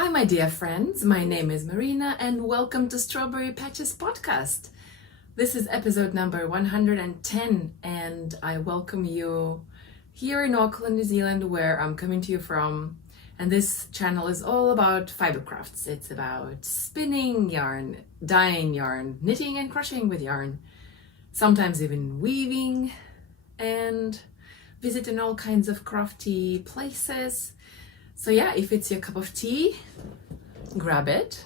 Hi, my dear friends. My name is Marina, and welcome to Strawberry Patches Podcast. This is episode number 110, and I welcome you here in Auckland, New Zealand, where I'm coming to you from. And this channel is all about fiber crafts. It's about spinning yarn, dyeing yarn, knitting and crocheting with yarn, sometimes even weaving, and visiting all kinds of crafty places. So yeah, if it's your cup of tea, grab it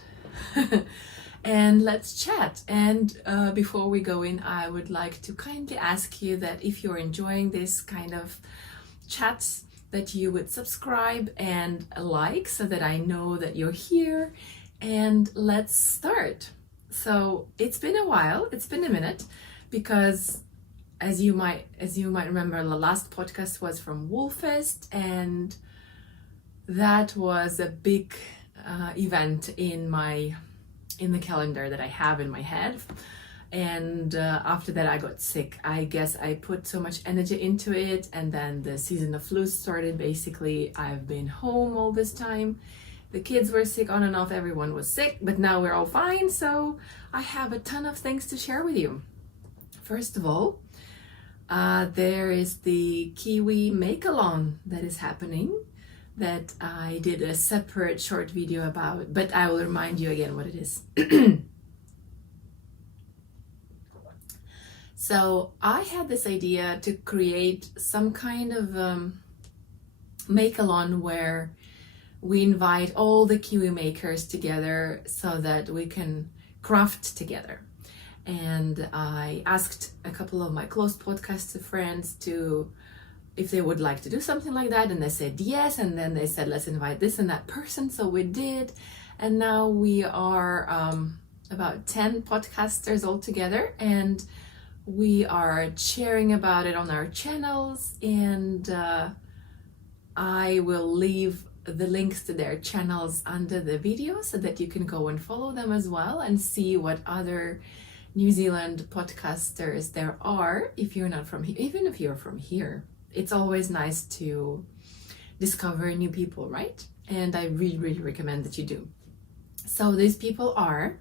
and let's chat. And before we go in, I would like to kindly ask you that if you're enjoying this kind of chats, that you would subscribe and like so that I know that you're here. And let's start. So it's been a while, it's been a minute, because as you might remember, the last podcast was from Woolfest, and that was a big event in the calendar that I have in my head. And after that I got sick. I guess I put so much energy into it, and then the season of flu started. Basically, I've been home all this time. The kids were sick on and off, everyone was sick, but now we're all fine. So I have a ton of things to share with you. First of all, there is the Kiwi Makealong that is happening, that I did a separate short video about, but I will remind you again what it is. So I had this idea to create some kind of make-along where we invite all the Kiwi makers together so that we can craft together. And I asked a couple of my close podcaster friends if they would like to do something like that, and they said yes, and then they said let's invite this and that person, so we did. And now we are about 10 podcasters all together, and we are sharing about it on our channels, and I will leave the links to their channels under the video so that you can go and follow them as well and see what other New Zealand podcasters there are. If you're not from here, even if you're from here, it's always nice to discover new people, right? And I really recommend that you do. So these people are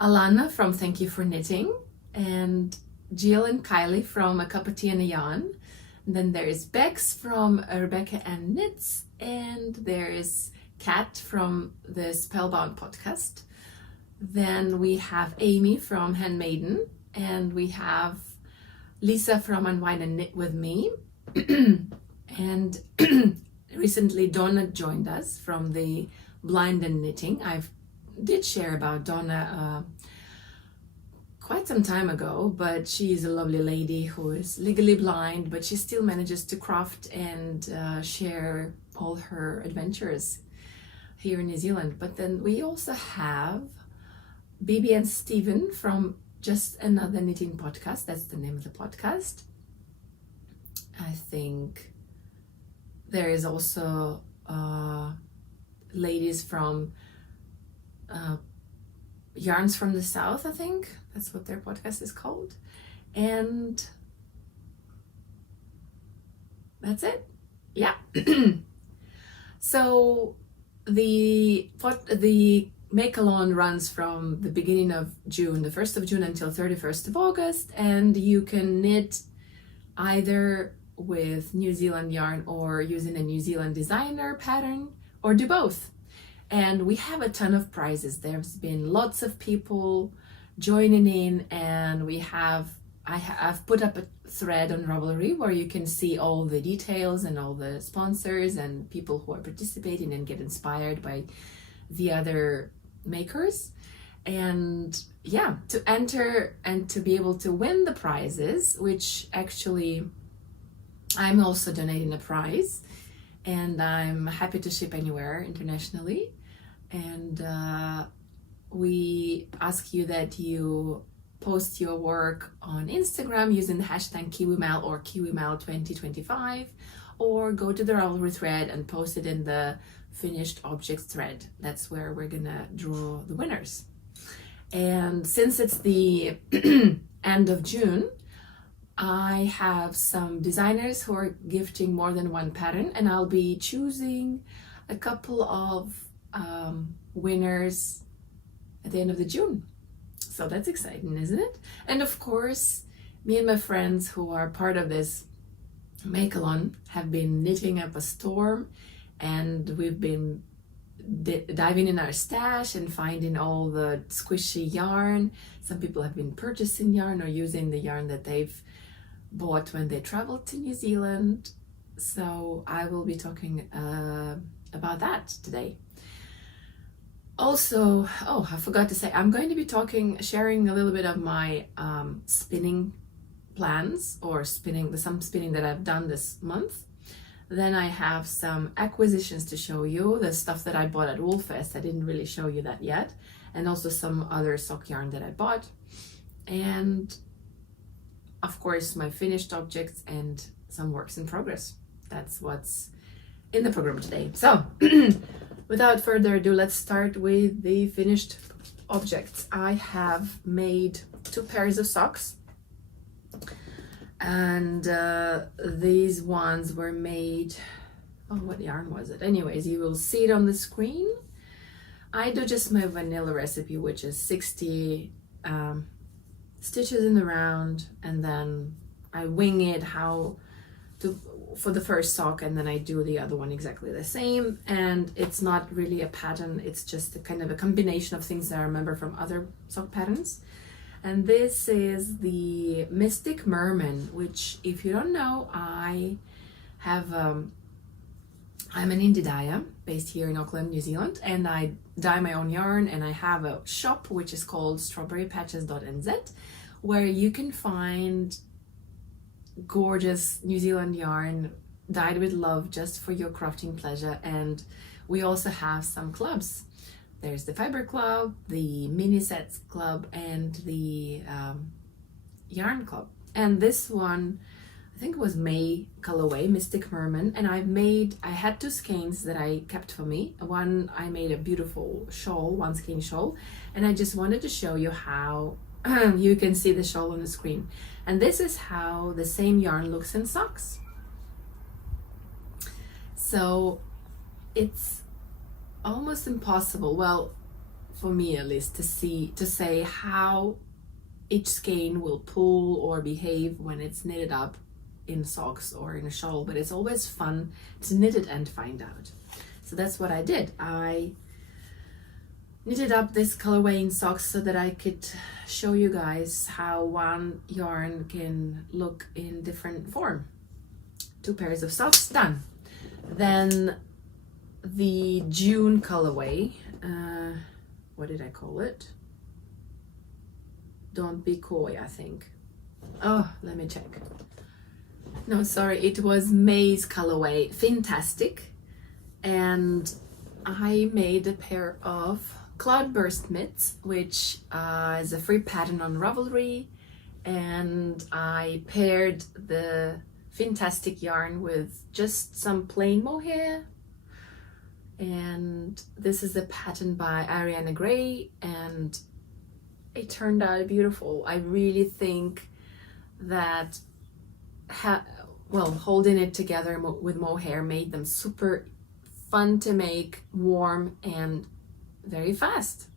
Alana from Thank You for Knitting, and Jill and Kylie from A Cup of Tea and a Yarn. And then there is Bex from Rebecca and Knits, and there is Kat from the Spellbound podcast. Then we have Amy from Handmaiden, and we have Lisa from Unwind and Knit with Me. And recently Donna joined us from the Blind and Knitting. I did share about Donna quite some time ago, but she is a lovely lady who is legally blind, but she still manages to craft and share all her adventures here in New Zealand. But then we also have Bibi and Steven from Just Another Knitting Podcast. That's the name of the podcast. I think there is also ladies from Yarns from the South, I think that's what their podcast is called. And that's it. Yeah. So the Make-Along runs from the beginning of June, the 1st of June until 31st of August, and you can knit either with New Zealand yarn or using a New Zealand designer pattern, or do both. And we have a ton of prizes. There's been lots of people joining in, and I've put up a thread on Ravelry where you can see all the details and all the sponsors and people who are participating and get inspired by the other makers. And yeah, to enter and to be able to win the prizes, which actually I'm also donating a prize, and I'm happy to ship anywhere internationally. And we ask you that you post your work on Instagram using the hashtag KiwiMAL or KiwiMAL 2025, or go to the Ravelry thread and post it in the finished objects thread. That's where we're gonna draw the winners. And since it's the end of June, I have some designers who are gifting more than one pattern, and I'll be choosing a couple of winners at the end of the June. So that's exciting, isn't it? And of course, me and my friends who are part of this Makealong have been knitting up a storm, and we've been diving in our stash and finding all the squishy yarn. Some people have been purchasing yarn or using the yarn that they've bought when they traveled to New Zealand. So I will be talking about that today. Also, oh, I forgot to say, I'm going to be sharing a little bit of my spinning plans, or some spinning that I've done this month. Then I have some acquisitions to show you, the stuff that I bought at Woolfest. I didn't really show you that yet. And also some other sock yarn that I bought. And of course, my finished objects and some works in progress. That's what's in the program today. So without further ado, let's start with the finished objects. I have made 2 pairs of socks. And these ones were made, oh, what yarn was it? Anyways, you will see it on the screen. I do just my vanilla recipe, which is 60 stitches in the round, and then I wing it for the first sock, and then I do the other one exactly the same. And it's not really a pattern, it's just a kind of a combination of things that I remember from other sock patterns. And this is the Mystic Merman, which, if you don't know, I'm an indie dyer based here in Auckland, New Zealand, and I dye my own yarn, and I have a shop which is called strawberrypatches.nz, where you can find gorgeous New Zealand yarn dyed with love just for your crafting pleasure. And we also have some clubs. There's the Fibre Club, the Mini Sets Club, and the Yarn Club. And this one, I think it was May colorway, Mystic Merman. And I had 2 skeins that I kept for me. One, I made a beautiful shawl, 1 skein shawl. And I just wanted to show you how you can see the shawl on the screen. And this is how the same yarn looks in socks. So it's almost impossible, well, for me at least, to say how each skein will pull or behave when it's knitted up in socks or in a shawl, but it's always fun to knit it and find out. So that's what I did. I knitted up this colorway in socks so that I could show you guys how one yarn can look in different form. 2 pairs of socks done. Then the June colorway, what did I call it? Don't Be Coy, I think. Oh, let me check. No, sorry, it was May's colorway, Fantastic. And I made a pair of Cloudburst mitts, which is a free pattern on Ravelry. And I paired the Fantastic yarn with just some plain mohair. And this is a pattern by Ariana Gray, and it turned out beautiful. I really think that holding it together with mohair made them super fun to make, warm, and very fast.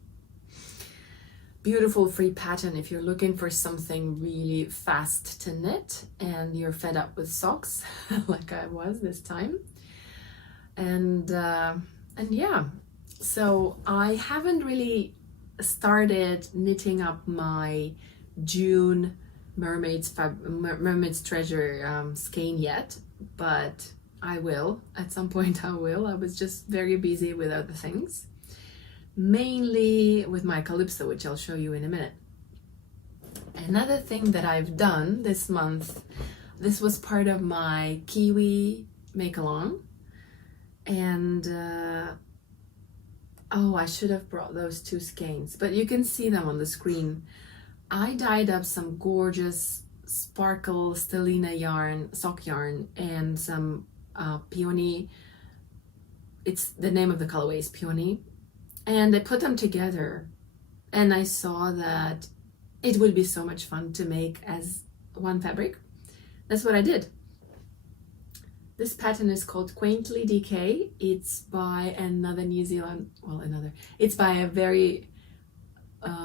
Beautiful free pattern if you're looking for something really fast to knit and you're fed up with socks like I was this time. And yeah, so I haven't really started knitting up my June Mermaid's Treasure skein yet, but I will. At some point I will. I was just very busy with other things, mainly with my Calypso, which I'll show you in a minute. Another thing that I've done this month, this was part of my Kiwi Makealong. And oh, I should have brought those 2 skeins, but you can see them on the screen. I dyed up some gorgeous sparkle Stellina yarn, sock yarn, and some peony. It's the name of the colorway is Peony. And I put them together, and I saw that it would be so much fun to make as one fabric. That's what I did. This pattern is called Quaintly DK. It's by another New Zealand, well, it's by a very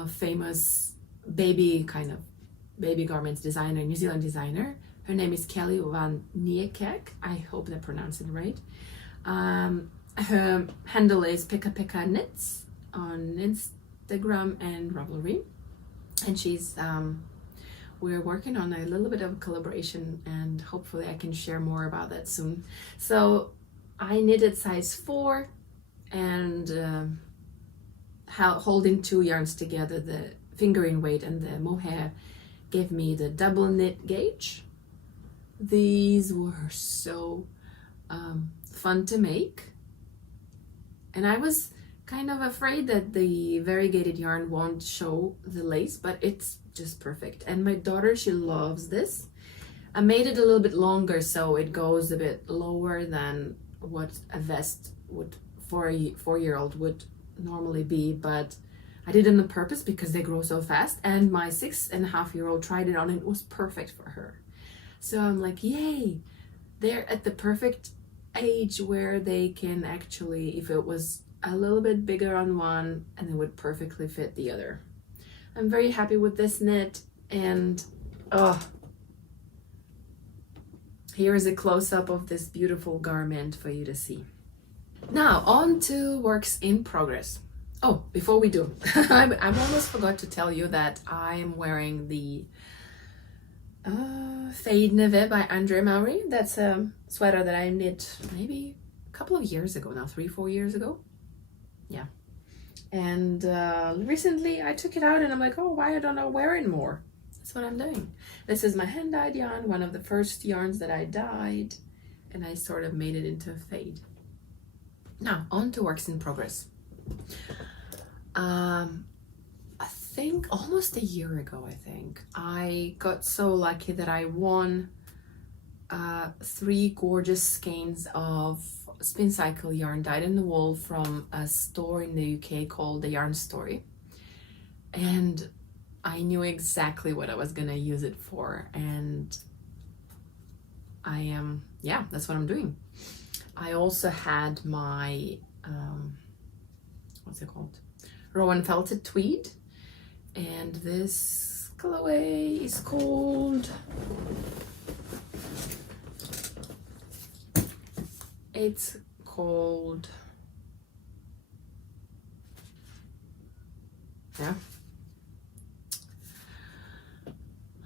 famous baby garments designer, New Zealand designer. Her name is Kelly van Niekerk. I hope I pronounced it right. Her handle is Pika Knits on Instagram and Ravelry. And she's we're working on a little bit of a collaboration, and hopefully I can share more about that soon. So I knitted size 4, and holding 2 yarns together, the fingering weight and the mohair gave me the double knit gauge. These were so fun to make, and I was kind of afraid that the variegated yarn won't show the lace, but it's just perfect. And my daughter, she loves this. I made it a little bit longer so it goes a bit lower than what a vest would for a 4-year-old would normally be, but I did it on purpose because they grow so fast, and my 6.5-year-old tried it on and it was perfect for her. So I'm like, yay, they're at the perfect age where they can actually, if it was a little bit bigger on one, and it would perfectly fit the other. I'm very happy with this knit, and here is a close-up of this beautiful garment for you to see. Now on to works in progress. Oh, before we do, I almost forgot to tell you that I'm wearing the Fade Neve by Andre Maury. That's a sweater that I knit maybe a couple of years ago now, 3-4 years ago. Yeah. And recently I took it out and I'm like, oh, why don't I wear it more? That's what I'm doing. This is my hand-dyed yarn, one of the first yarns that I dyed, and I sort of made it into a fade. Now, on to works in progress. I think almost a year ago, I got so lucky that I won 3 gorgeous skeins of spin cycle yarn dyed in the wool from a store in the UK called The Yarn Story, and I knew exactly what I was gonna use it for, and I am that's what I'm doing. I also had my what's it called, Rowan felted tweed, and this colorway is called, it's called,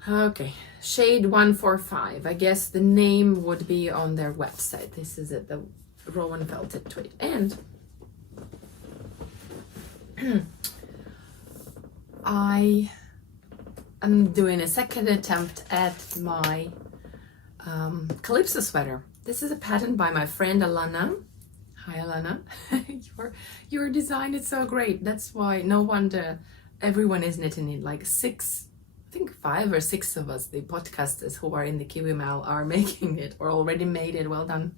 okay, shade 145. I guess the name would be on their website. This is it, the Rowan felted tweed. And I am doing a second attempt at my Calypso sweater. This is a pattern by my friend Alana. Hi Alana. your design is so great. That's why no wonder everyone is knitting it. Like 5 or 6 of us, the podcasters who are in the KiwiMAL, are making it or already made it. Well done.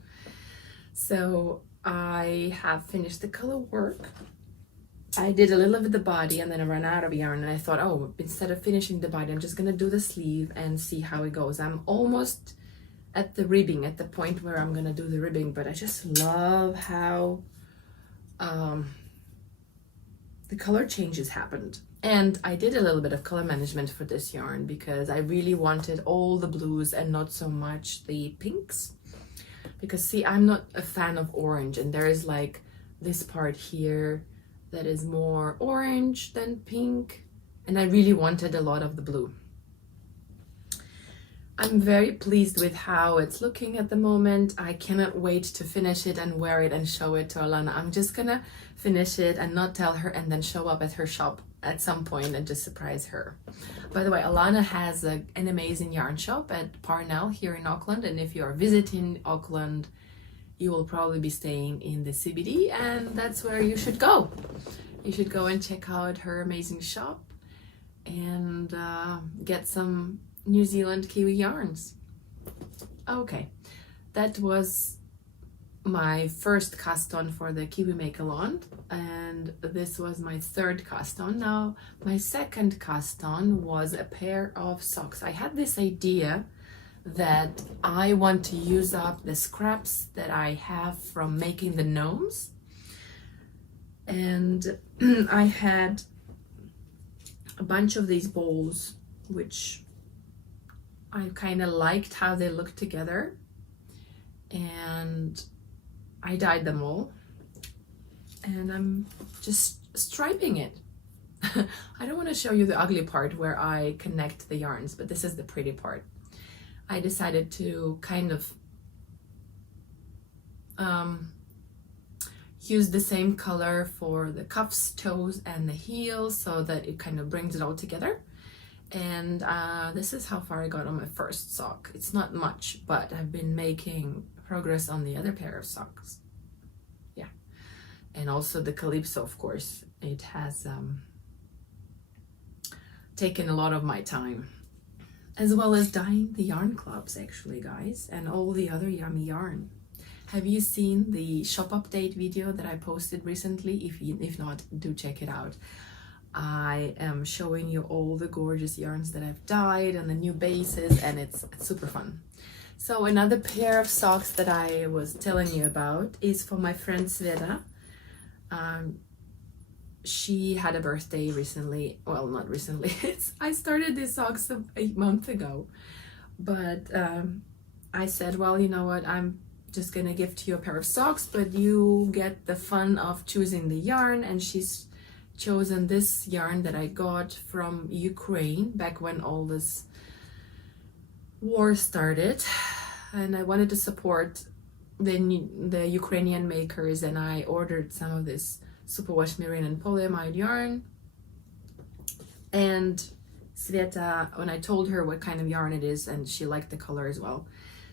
So I have finished the color work. I did a little of the body and then I ran out of yarn, and I thought, oh, instead of finishing the body, I'm just gonna do the sleeve and see how it goes. I'm almost at the ribbing, at the point where I'm gonna do the ribbing, but I just love how the color changes happened. And I did a little bit of color management for this yarn because I really wanted all the blues and not so much the pinks, because see, I'm not a fan of orange, and there is like this part here that is more orange than pink, and I really wanted a lot of the blue. I'm very pleased with how it's looking at the moment. I cannot wait to finish it and wear it and show it to Alana. I'm just gonna finish it and not tell her, and then show up at her shop at some point and just surprise her. By the way, Alana has an amazing yarn shop at Parnell here in Auckland, and if you are visiting Auckland, you will probably be staying in the CBD, and that's where you should go. You should go and check out her amazing shop and get some New Zealand Kiwi yarns. Okay, that was my first cast on for the Kiwi Makealong, and this was my 3rd cast on. Now my 2nd cast on was a pair of socks. I had this idea that I want to use up the scraps that I have from making the gnomes. And I had a bunch of these bowls, which I kind of liked how they looked together, and I dyed them all, and I'm just striping it. I don't want to show you the ugly part where I connect the yarns, but this is the pretty part. I decided to kind of use the same color for the cuffs, toes, and the heels, so that it kind of brings it all together. And this is how far I got on my first sock. It's not much, but I've been making progress on the other pair of socks. Yeah, and also the Calypso, of course. It has taken a lot of my time, as well as dyeing the yarn clubs, actually, guys, and all the other yummy yarn. Have you seen the shop update video that I posted recently? If not, do check it out. I am showing you all the gorgeous yarns that I've dyed and the new bases, and it's super fun. So another pair of socks that I was telling you about is for my friend Sveta. She had a birthday recently. Well, not recently. I started these socks 8 months ago, but I said, well, you know what, I'm just gonna gift you a pair of socks, but you get the fun of choosing the yarn. And she's chosen this yarn that I got from Ukraine back when all this war started, and I wanted to support the Ukrainian makers, and I ordered some of this superwash merino and polyamide yarn. And Sveta, when I told her what kind of yarn it is, and she liked the color as well,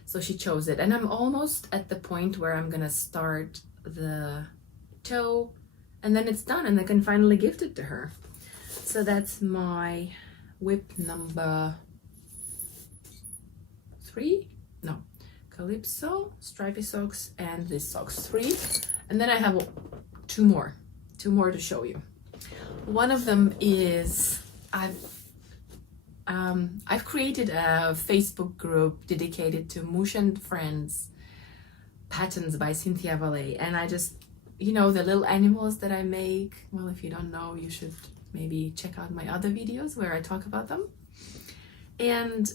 so she chose it. And I'm almost at the point where I'm gonna start the toe, and then it's done, and I can finally gift it to her. So that's my whip number 3. No, Calypso, stripy socks, and this socks 3. And then I have two more to show you. One of them is I've created a Facebook group dedicated to Moosh and Friends Patterns by Cynthia Valet, and I just, you know, the little animals that I make. Well, if you don't know, you should maybe check out my other videos where I talk about them. And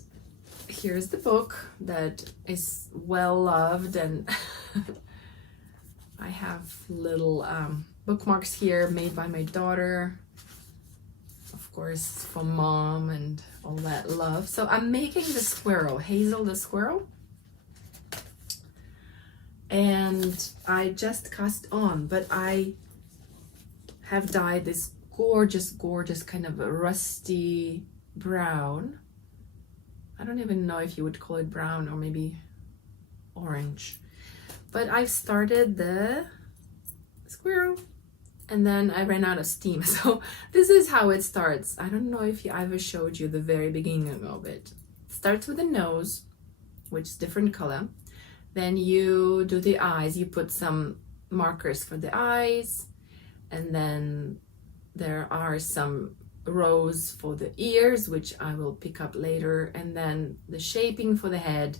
here's the book that is well loved, and I have little bookmarks here made by my daughter, of course, for mom and all that love. So I'm making the squirrel, Hazel the squirrel, and I just cast on, but I have dyed this gorgeous kind of a rusty brown. I don't even know if you would call it brown or maybe orange, but I've started the squirrel, and then I ran out of steam. So this is how it starts. I don't know if I ever showed you the very beginning of it. It starts with the nose, which is different color. Then you do the eyes. You put some markers for the eyes, and then there are some rows for the ears, which I will pick up later, and then the shaping for the head.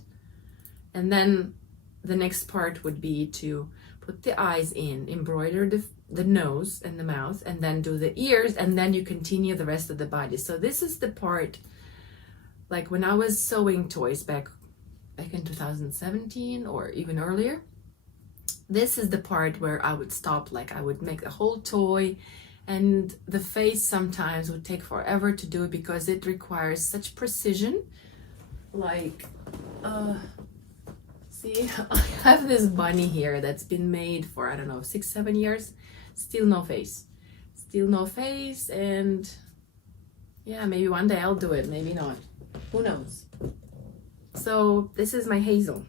And then the next part would be to put the eyes in, embroider the nose and the mouth, and then do the ears, and then you continue the rest of the body. So this is the part, like when I was sewing toys back in 2017 or even earlier, this is the part where I would stop. Like I would make the whole toy, and the face sometimes would take forever to do it because it requires such precision. Like see, I have this bunny here that's been made for, I don't know, 6-7 years, still no face, and yeah, maybe one day I'll do it, maybe not, who knows. So this is my Hazel.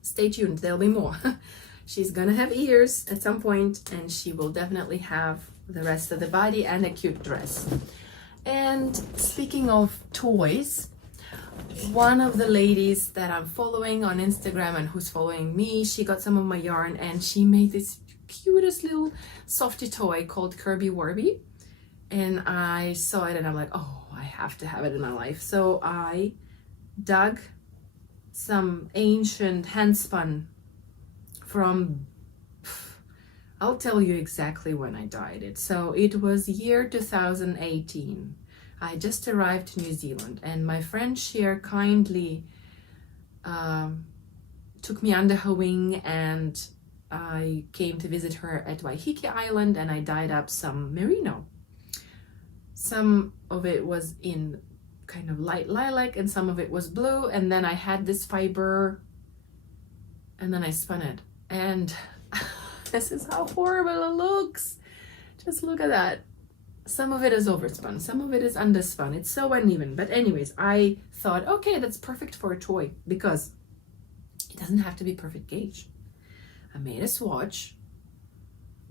Stay tuned, there'll be more. She's gonna have ears at some point, and she will definitely have the rest of the body and a cute dress. And speaking of toys, one of the ladies that I'm following on Instagram and who's following me, she got some of my yarn, and she made this cutest little softy toy called Kirby Warby. And I saw it and I'm like, oh, I have to have it in my life. So I dug some ancient handspun from, I'll tell you exactly when I dyed it. So it was year 2018. I just arrived to New Zealand, and my friend Cher kindly took me under her wing, and I came to visit her at Waiheke Island, and I dyed up some merino. Some of it was in kind of light lilac and some of it was blue, and then I had this fiber and then I spun it, and this is how horrible it looks. Just look at that. Some of it is overspun, some of it is underspun. It's so uneven. But anyways, I thought, okay, that's perfect for a toy because it doesn't have to be perfect gauge. I made a swatch,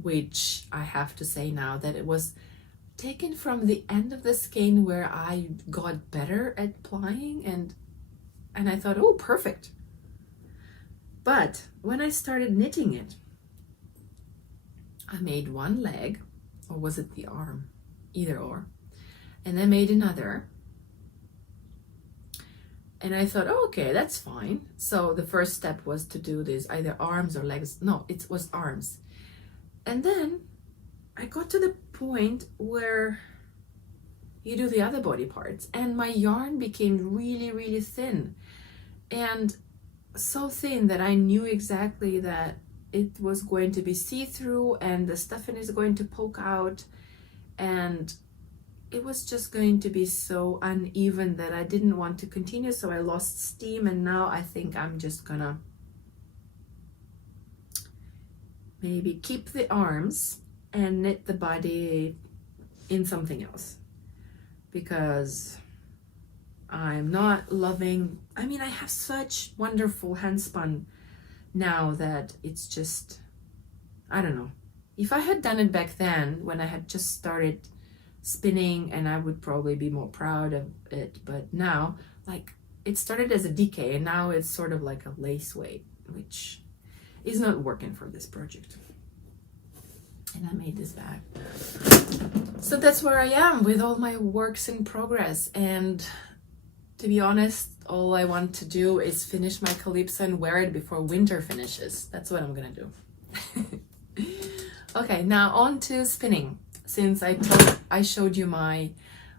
which I have to say now that it was taken from the end of the skein where I got better at plying, and I thought, oh, perfect. But when I started knitting it, I made one leg, or was it the arm? Either or. And I made another. And I thought, oh, okay, that's fine. So the first step was to do this, either arms or legs. No, it was arms. And then I got to the point where you do the other body parts, and my yarn became really, really thin. And so thin that I knew exactly that it was going to be see-through and the stuffing is going to poke out, and it was just going to be so uneven that I didn't want to continue. So I lost steam, and now I think I'm just gonna maybe keep the arms and knit the body in something else, because I'm not loving, I mean, I have such wonderful handspun now that it's just, I don't know. If I had done it back then when I had just started spinning, and I would probably be more proud of it, but now, like, it started as a DK and now it's sort of like a lace weight, which is not working for this project. And I made this bag. So that's where I am with all my works in progress. And to be honest, all I want to do is finish my Calypso and wear it before winter finishes. That's what I'm gonna do. Okay, now on to spinning. Since I showed you my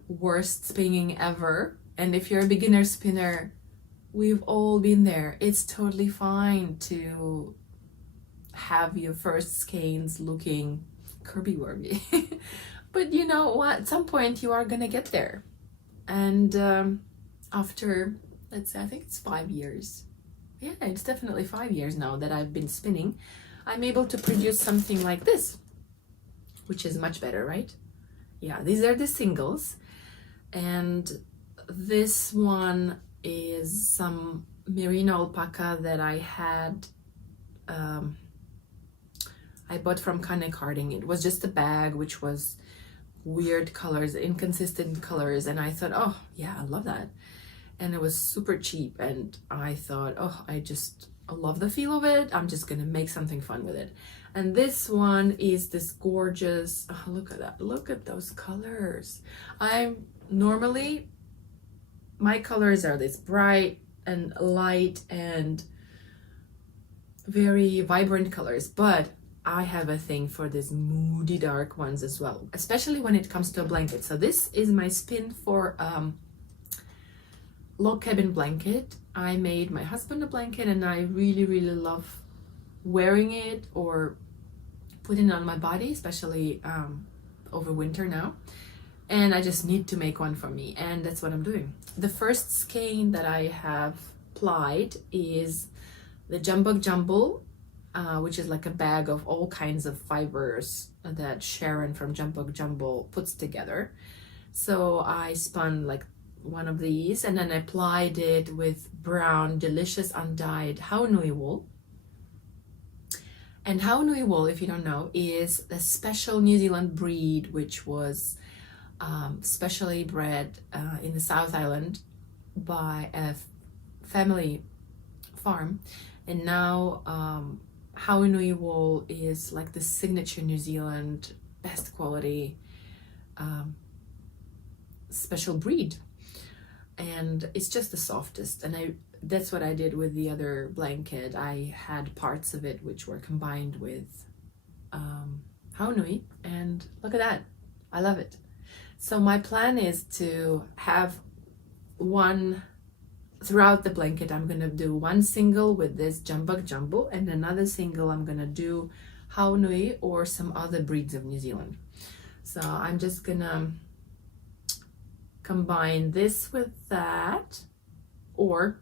worst spinning ever, and if you're a beginner spinner, we've all been there. It's totally fine to have your first skeins looking curvy-worvy. But you know what, at some point you are gonna get there. And after, let's say, I think it's 5 years. Yeah, it's definitely 5 years now that I've been spinning. I'm able to produce something like this, which is much better, right? Yeah, these are the singles. And this one is some merino alpaca that I had, I bought from Kane Carding. It was just a bag, which was weird colors, inconsistent colors. And I thought, oh yeah, I love that. And it was super cheap. And I thought, oh, I love the feel of it. I'm just gonna make something fun with it. And this one is this gorgeous, oh, look at that, look at those colors. My colors are this bright and light and very vibrant colors, but I have a thing for these moody dark ones as well, especially when it comes to a blanket. So this is my spin for log cabin blanket. I made my husband a blanket, and I really, really love wearing it or putting it on my body, especially over winter now. And I just need to make one for me, and that's what I'm doing. The first skein that I have plied is the Jumbo Jumble, which is like a bag of all kinds of fibers that Sharon from Jumbo Jumble puts together. So I spun like one of these, and then I plied it with brown, delicious undyed Haunui wool. And Haunui wool, if you don't know, is a special New Zealand breed, which was specially bred in the South Island by a family farm. And now Haunui wool is like the signature New Zealand best quality special breed. and it's just the softest. And that's what I did with the other blanket. I had parts of it which were combined with Haunui, and look at that, I love it. So my plan is to have one throughout the blanket. I'm gonna do one single with this Jambak Jumbo, and another single I'm gonna do Haunui or some other breeds of New Zealand. So I'm just gonna combine this with that, or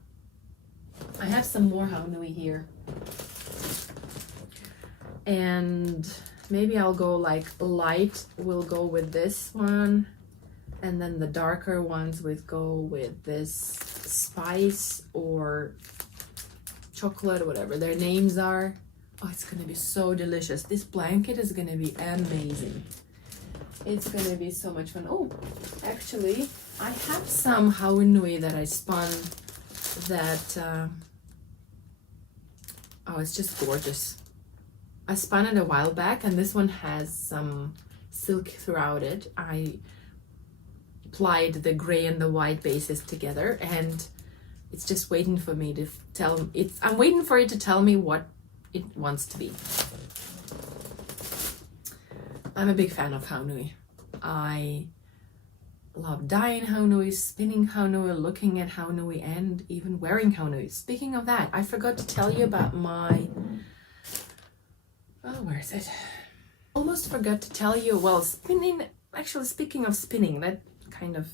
I have some more Haunui here, and maybe I'll go like light will go with this one, and then the darker ones would go with this spice or chocolate, whatever their names are. Oh, it's gonna be so delicious. This blanket is gonna be amazing. It's gonna be so much fun. Oh, actually, I have some Haunui that I spun that, oh, it's just gorgeous. I spun it a while back, and this one has some silk throughout it. I applied the gray and the white bases together, and it's just waiting for me to tell it. I'm waiting for it to tell me what it wants to be. I'm a big fan of Haunui. I love dyeing Haunui, spinning Haunui, looking at Haunui, and even wearing Haunui. Speaking of that, I forgot to tell you about my, oh, where is it? Almost forgot to tell you, well, spinning, actually speaking of spinning, that kind of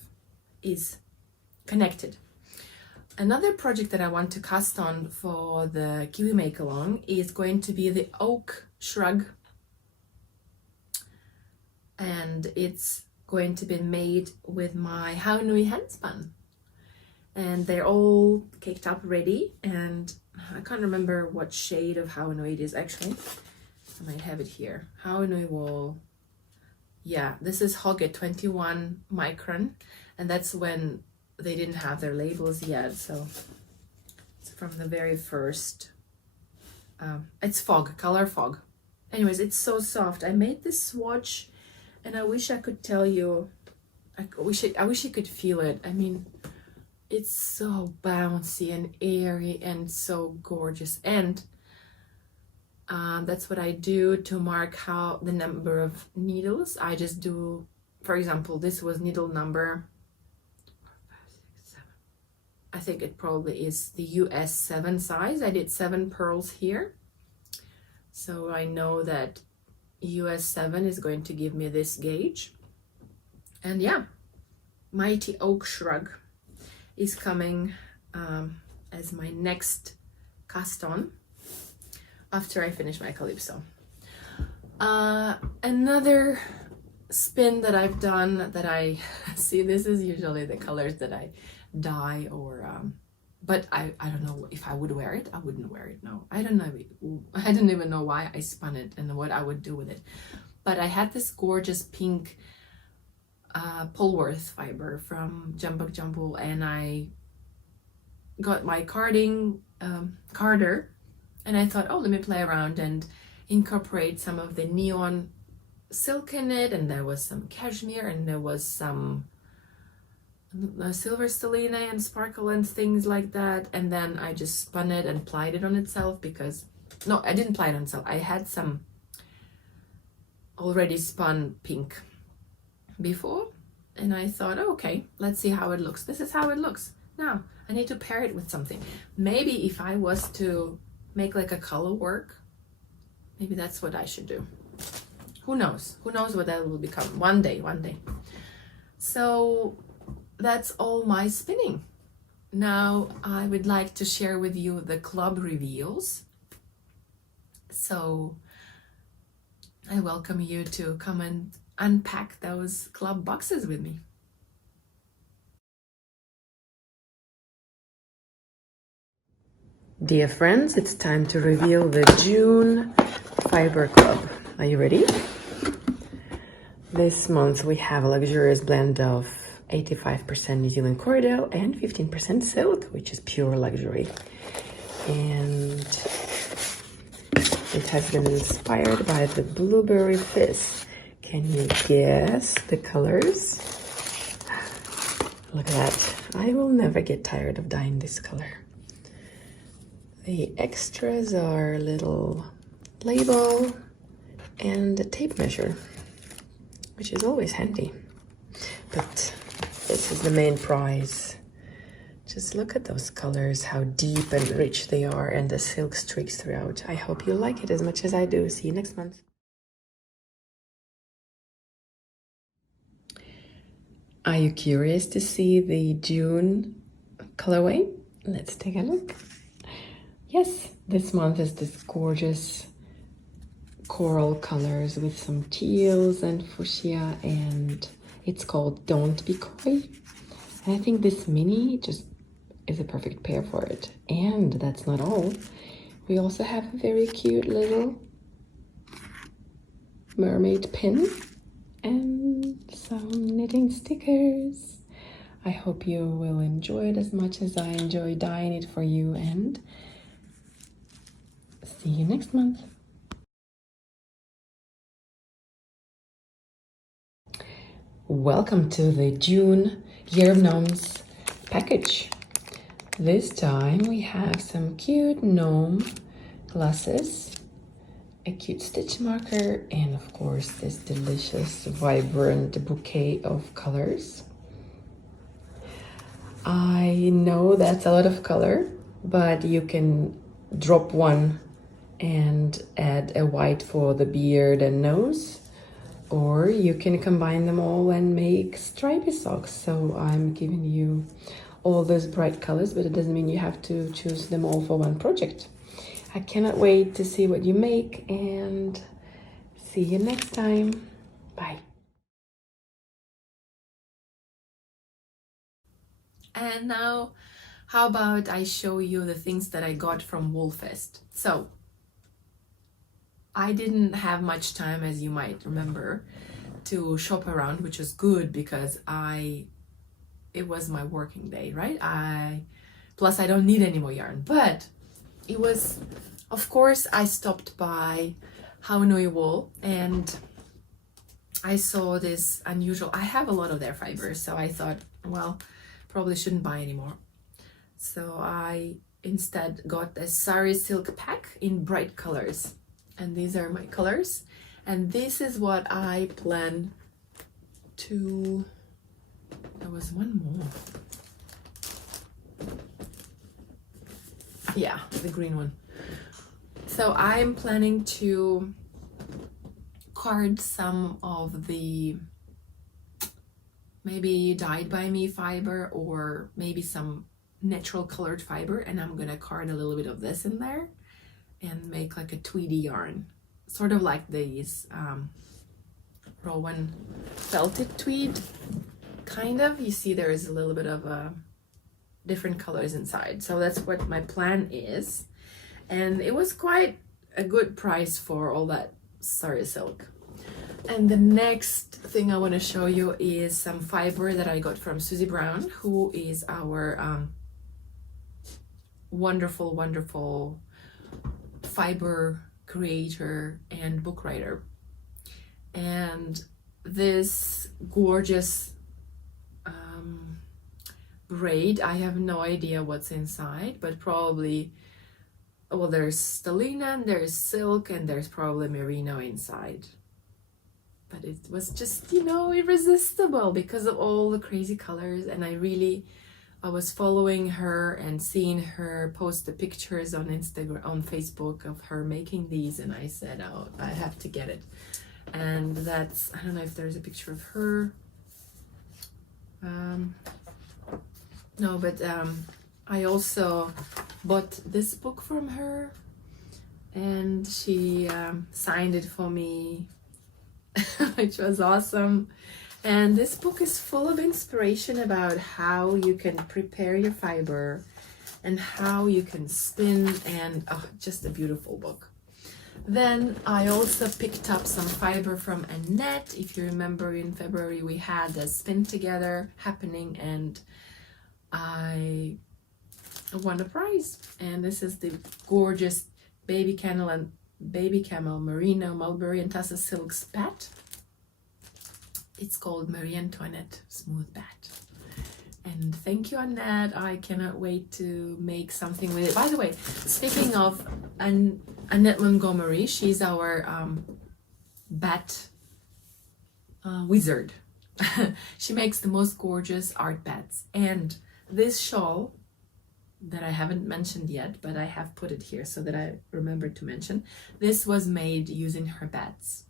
is connected. Another project that I want to cast on for the Kiwi Makealong is going to be the oak shrug, and it's going to be made with my Haunui handspun, and they're all caked up ready, and I can't remember what shade of Haunui it is. Actually, I might have it here. Haunui wool, yeah, this is Hogget 21 micron, and that's when they didn't have their labels yet, so it's from the very first, it's fog, color fog. Anyways, it's so soft. I made this swatch, and I wish I could tell you, I wish you could feel it. I mean, it's so bouncy and airy and so gorgeous. And that's what I do to mark how the number of needles. I just do, for example, this was needle number, I think it probably is the US 7 size. I did 7 pearls here, so I know that US 7 is going to give me this gauge. And yeah, Mighty Oak Shrug is coming as my next cast on after I finish my Calypso. Another spin that I've done that I see, this is usually the colors that I dye, or but I don't know if I would wear it. I wouldn't wear it, no. I don't know, I don't even know why I spun it and what I would do with it. But I had this gorgeous pink Polworth fiber from Jambak Jumbo, and I got my carding carder, and I thought, oh, let me play around and incorporate some of the neon silk in it, and there was some cashmere, and there was some silver stelline and sparkle and things like that. And then I just spun it and plied it on itself, because no, I didn't ply it on itself. I had some already spun pink before, and I thought, oh, okay, let's see how it looks. This is how it looks. Now I need to pair it with something. Maybe if I was to make like a color work, maybe that's what I should do. Who knows what that will become one day. So that's all my spinning. Now I would like to share with you the club reveals. So I welcome you to come and unpack those club boxes with me. Dear friends, it's time to reveal the June Fiber Club. Are you ready? This month we have a luxurious blend of 85% New Zealand corridor and 15% silk, which is pure luxury. And it has been inspired by the Blueberry Fizz. Can you guess the colors? Look at that. I will never get tired of dyeing this color. The extras are a little label and a tape measure, which is always handy. But this is the main prize. Just look at those colors, how deep and rich they are, and the silk streaks throughout. I hope you like it as much as I do. See you next month. Are you curious to see the June colorway? Let's take a look. Yes, this month is this gorgeous coral colors with some teals and fuchsia, and it's called Don't Be Coy. And I think this mini just is a perfect pair for it. And that's not all. We also have a very cute little mermaid pin and some knitting stickers. I hope you will enjoy it as much as I enjoy dyeing it for you, and see you next month. Welcome to the June Year of Gnomes package. This time we have some cute gnome glasses, a cute stitch marker, and of course this delicious vibrant bouquet of colors. I know that's a lot of color, but you can drop one and add a white for the beard and nose, or you can combine them all and make stripy socks. So I'm giving you all those bright colors, but it doesn't mean you have to choose them all for one project. I cannot wait to see what you make, and see you next time. Bye. And now, how about I show you the things that I got from Woolfest. So, I didn't have much time, as you might remember, to shop around, which was good because it was my working day, right? Plus I don't need any more yarn, but it was, of course, I stopped by Haunui Wool and I saw this unusual, I have a lot of their fibers, so I thought, well, probably shouldn't buy anymore. So I instead got a sari silk pack in bright colors, and these are my colors, and this is what I plan to, there was one more. Yeah, the green one. So I'm planning to card some of the maybe dyed by me fiber, or maybe some natural colored fiber, and I'm gonna card a little bit of this in there and make like a tweedy yarn, sort of like these Rowan felted tweed, kind of. You see there is a little bit of different colors inside, so that's what my plan is. And it was quite a good price for all that sari silk. And the next thing I want to show you is some fiber that I got from Susie Brown, who is our wonderful fiber creator and book writer. And this gorgeous braid, I have no idea what's inside, but probably, well, there's stellina and there's silk and there's probably merino inside. But it was just, you know, irresistible because of all the crazy colors. And I was following her and seeing her post the pictures on Instagram, on Facebook of her making these, and I said, oh, I have to get it. And that's, I don't know if there's a picture of her. No, but I also bought this book from her, and she signed it for me, which was awesome. And this book is full of inspiration about how you can prepare your fiber and how you can spin, and just a beautiful book. Then I also picked up some fiber from Annette. If you remember, in February we had a spin together happening, and I won a prize. And this is the gorgeous baby camel merino mulberry and tassel silk spat. It's called Marie Antoinette Smooth Bat. And thank you, Annette. I cannot wait to make something with it. By the way, speaking of Annette Montgomery, she's our bat wizard. She makes the most gorgeous art bats. And this shawl that I haven't mentioned yet, but I have put it here so that I remember to mention, this was made using her bats.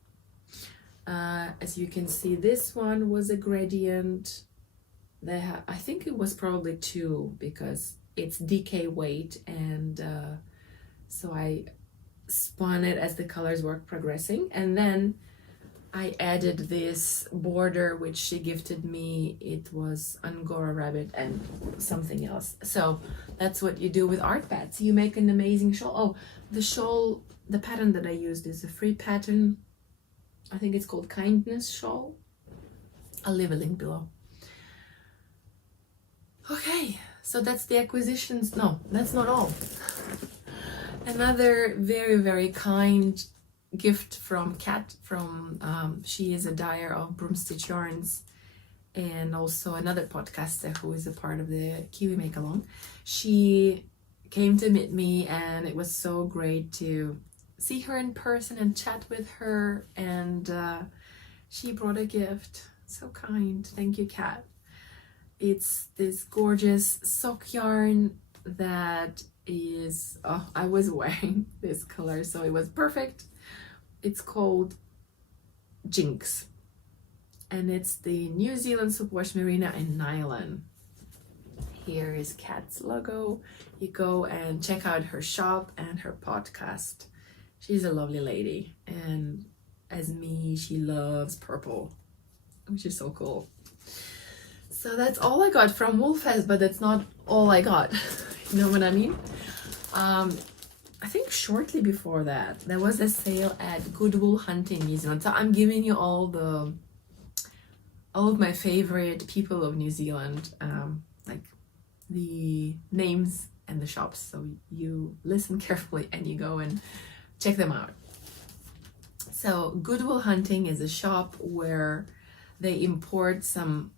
As you can see, this one was a gradient. I think it was probably 2 because it's DK weight, and so I spun it as the colors were progressing, and then I added this border which she gifted me. It was Angora rabbit and something else. So that's what you do with art bats. You make an amazing shawl. Oh, the shawl, the pattern that I used is a free pattern. I think it's called Kindness Shawl. I'll leave a link below. Okay, so that's the acquisitions. No, that's not all. Another very, very kind gift from Kat. She is a dyer of broomstitch yarns and also another podcaster who is a part of the Kiwi Makealong. She came to meet me, and it was so great to see her in person and chat with her, and she brought a gift. So kind. Thank you, Kat. It's this gorgeous sock yarn that is, I was wearing this color, so it was perfect. It's called Jinx, and it's the New Zealand superwash Marina and nylon. Here is Kat's logo. You go and check out her shop and her podcast. She's a lovely lady, and as me, she loves purple, which is so cool. So that's all I got from Woolfest, but that's not all I got. You know what I mean? I think shortly before that, there was a sale at Goodwill Hunting New Zealand. So I'm giving you all of my favorite people of New Zealand, like the names and the shops. So you listen carefully and you go and check them out. So Goodwill Hunting is a shop where they import some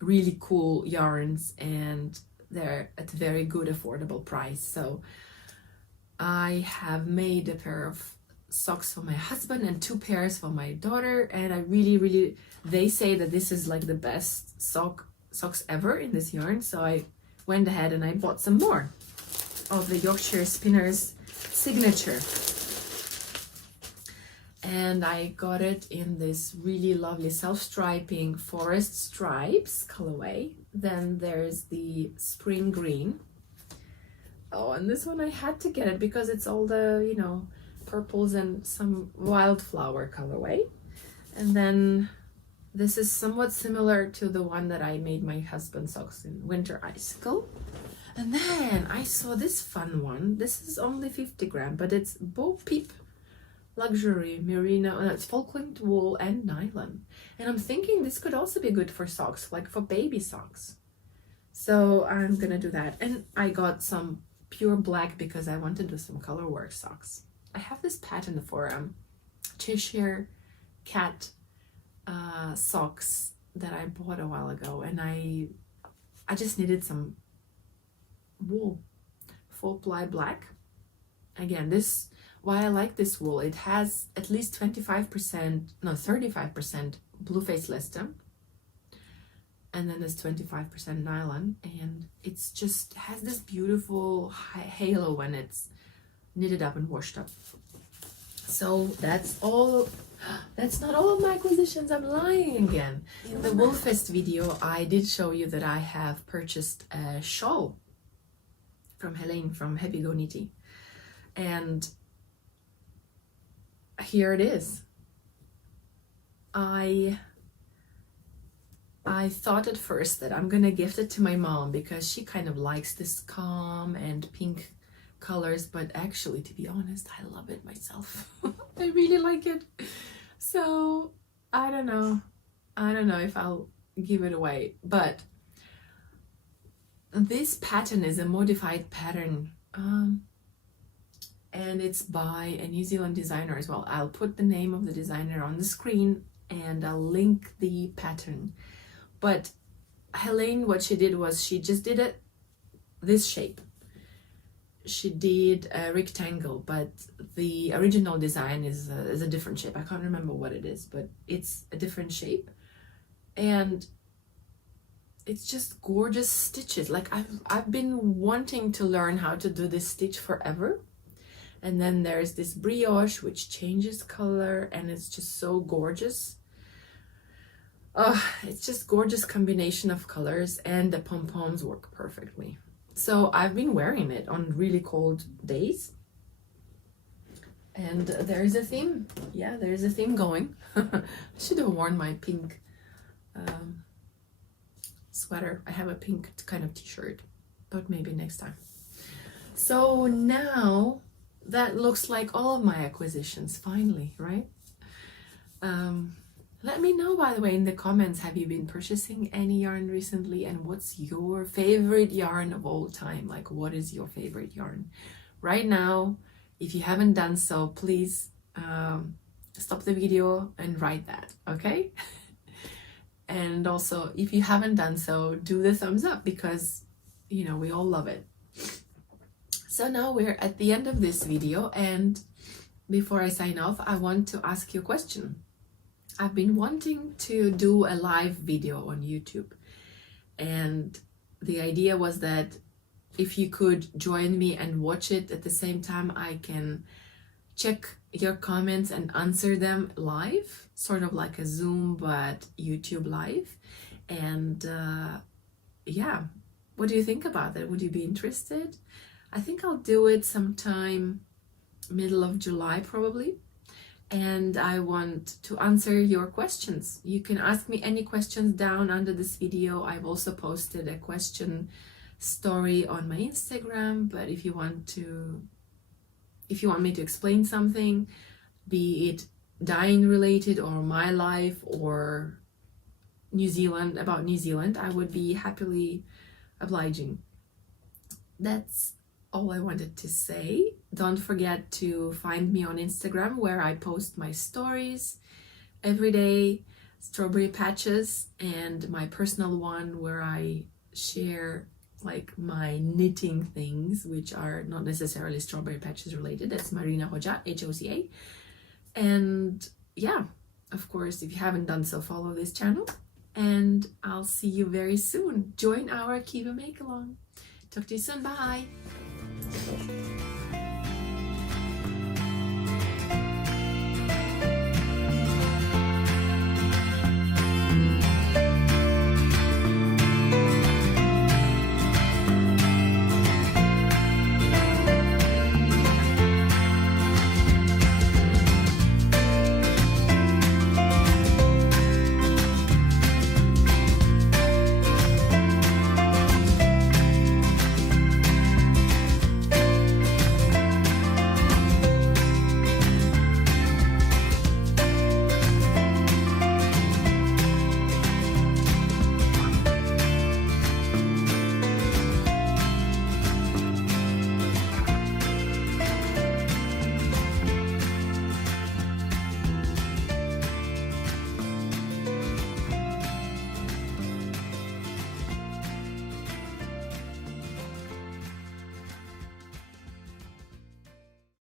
really cool yarns, and they're at a very good affordable price. So I have made a pair of socks for my husband and 2 pairs for my daughter, and I really, they say that this is like the best socks ever in this yarn. So I went ahead and I bought some more of the Yorkshire Spinners signature, and I got it in this really lovely self-striping forest stripes colorway. Then there's the spring green. Oh, and this one I had to get it because it's all the, you know, purples and some wildflower colorway. And then this is somewhat similar to the one that I made my husband socks in, Winter Icicle. And then I saw this fun one. This is only 50 gram, but it's Bo Peep Luxury Merino. It's Falkland wool and nylon. And I'm thinking this could also be good for socks, like for baby socks. So I'm gonna do that. And I got some pure black because I want to do some color work socks. I have this pattern for Cheshire cat socks that I bought a while ago, and I just needed some wool, 4-ply black. Again, this, why I like this wool, it has at least 35% blue face Leicester, and then there's 25% nylon, and it's just has this beautiful halo when it's knitted up and washed up. So that's all. That's not all of my acquisitions. I'm lying again. In the Woolfest video, I did show you that I have purchased a shawl from Helene from Happy Go Knitty, and here it is. I thought at first that I'm gonna gift it to my mom because she kind of likes this calm and pink colors, but actually, to be honest, I love it myself. I really like it. So I don't know if I'll give it away, but this pattern is a modified pattern, and it's by a New Zealand designer as well. I'll put the name of the designer on the screen and I'll link the pattern. But Helene, what she did was she just did it this shape. She did a rectangle, but the original design is a different shape. I can't remember what it is, but it's a different shape. And it's just gorgeous stitches. Like I've been wanting to learn how to do this stitch forever. And then there's this brioche which changes color, and it's just so gorgeous. It's just gorgeous combination of colors, and the pom-poms work perfectly. So I've been wearing it on really cold days. And there's a theme. Yeah, there's a theme going. I should have worn my pink sweater. I have a pink kind of t-shirt, but maybe next time. So now that looks like all of my acquisitions, finally, right? Let me know, by the way, in the comments, have you been purchasing any yarn recently, and what's your favorite yarn of all time? Like, what is your favorite yarn right now? If you haven't done so, please stop the video and write that, okay? And also, if you haven't done so, do the thumbs up, because, you know, we all love it. So now we're at the end of this video, and before I sign off, I want to ask you a question. I've been wanting to do a live video on YouTube, and the idea was that if you could join me and watch it at the same time, I can check your comments and answer them live, sort of like a Zoom but YouTube live. And yeah, what do you think about that? Would you be interested? I think I'll do it sometime middle of July probably. And I want to answer your questions. You can ask me any questions down under this video. I've also posted a question story on my Instagram, but if you want me to explain something, be it dyeing related or my life or New Zealand, about New Zealand, I would be happily obliging. That's all I wanted to say. Don't forget to find me on Instagram, where I post my stories every day, strawberry patches, and my personal one where I share like my knitting things, which are not necessarily strawberry patches related. That's Marina Hoja, Hoca. And yeah, of course, if you haven't done so, follow this channel, and I'll see you very soon. Join our Kiwi Makealong. Talk to you soon. Bye.